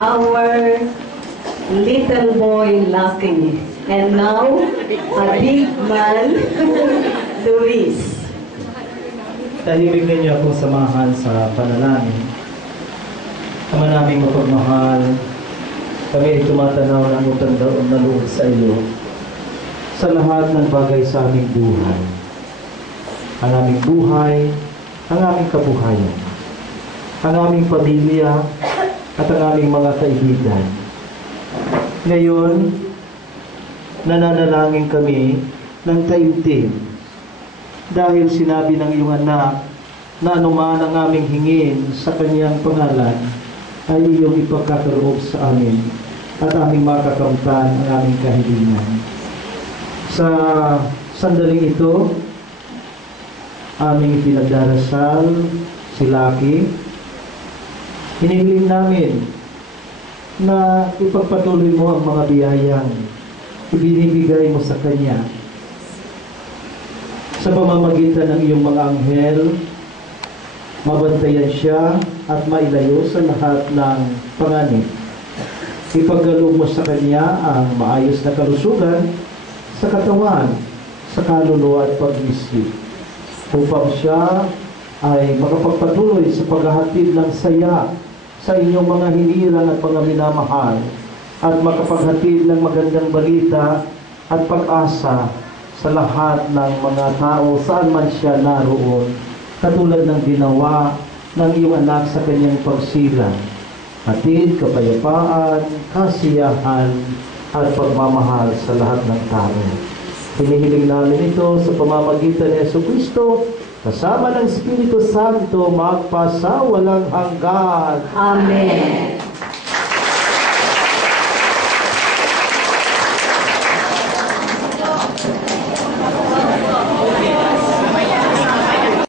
Our little boy Lucky, and now a big man, Luis. Tahimik niyo akong samahan sa panalangin. Ama naming mapagmahal, kami ay tumatanaw ng utang na loob sa iyo sa lahat ng bagay sa aming buhay. Ang aming buhay, ang aming kabuhayan, ang aming pamilya, at ang aming mga kaibigan. Ngayon, nananalangin kami ng taimtim dahil sinabi ng iyong anak na anuman ang aming hingin sa kanyang pangalan ay iyong ipagkakaloob sa amin at aming makakamtan ang aming kahilingan. Sa sandaling ito, aming ipinagdarasal si Lucky. Hinihiling namin na ipagpatuloy mo ang mga biyayang ibinibigay mo sa kanya sa pamamagitan ng iyong mga anghel, mabantayan siya at mailayo sa lahat ng panganib. Ipagkaloob mo sa kanya ang maayos na kalusugan sa katawan, sa kaluluwa at pag-isip, upang siya ay makapagpatuloy sa paghahatid ng saya sa inyong mga hinirang at mga minamahal, at makapaghatid ng magandang balita at pag-asa sa lahat ng mga tao saan man siya naroon, katulad ng ginawa ng iyong anak sa kanyang pagsilang. Hatid, kapayapaan, kasiyahan, at pagmamahal sa lahat ng tao. Hinihiling namin ito sa pamamagitan ni Jesucristo, kasama ng Espiritu Santo, magpasawalang hanggan. Amen.